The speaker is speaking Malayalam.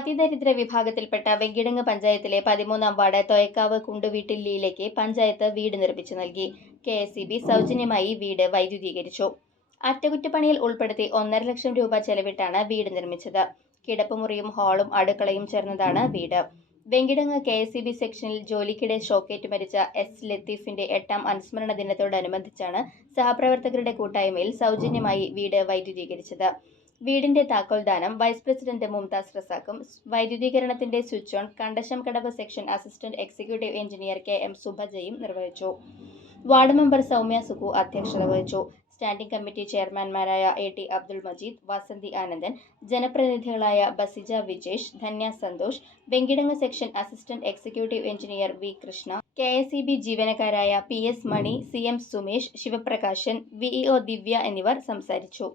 അതിദരിദ്ര വിഭാഗത്തിൽപ്പെട്ട വെങ്കിടങ്ങ് പഞ്ചായത്തിലെ 13-ാം വാർഡ് തൊയക്കാവ് കുണ്ടുവീട്ടിൽ ലീലയ്ക്ക് പഞ്ചായത്ത് വീട് നിർമ്മിച്ചു നൽകി. KSEB സൗജന്യമായി വീട് വൈദ്യുതീകരിച്ചു. അറ്റകുറ്റപ്പണിയിൽ ഉൾപ്പെടുത്തി 1.5 ലക്ഷം രൂപ ചെലവിട്ടാണ് വീട് നിർമ്മിച്ചത്. കിടപ്പുമുറിയും ഹാളും അടുക്കളയും ചേർന്നതാണ് വീട്. വെങ്കിടങ്ങ് KSEB സെക്ഷനിൽ ജോലിക്കിടെ ഷോക്കേറ്റ് മരിച്ച S. ലത്തീഫിന്റെ 8ാം അനുസ്മരണ ദിനത്തോടനുബന്ധിച്ചാണ് സഹപ്രവർത്തകരുടെ കൂട്ടായ്മയിൽ സൗജന്യമായി വീട് വൈദ്യുതീകരിച്ചത്. വീടിന്റെ താക്കോൽദാനം വൈസ് പ്രസിഡന്റ് മുംതാസ് റസാഖും വൈദ്യുതീകരണത്തിന്റെ switch on Kandassankadavu section assistant executive engineer KM സുഭജയും നിർവഹിച്ചു. വാർഡ് മെമ്പർ സൗമ്യ സുഖു അധ്യക്ഷത വഹിച്ചു. സ്റ്റാൻഡിംഗ് കമ്മിറ്റി ചെയർമാൻമാരായ AT അബ്ദുൾ മജീദ്, വസന്തി ആനന്ദൻ, ജനപ്രതിനിധികളായ Basija Vijesh, Dhanya Santhosh, Venkitangu section assistant executive engineer V. Krishna, KSEB ജീവനക്കാരായ PS Mani, CM Sumesh, Sivaprakasan, VEO Divya എന്നിവർ സംസാരിച്ചു.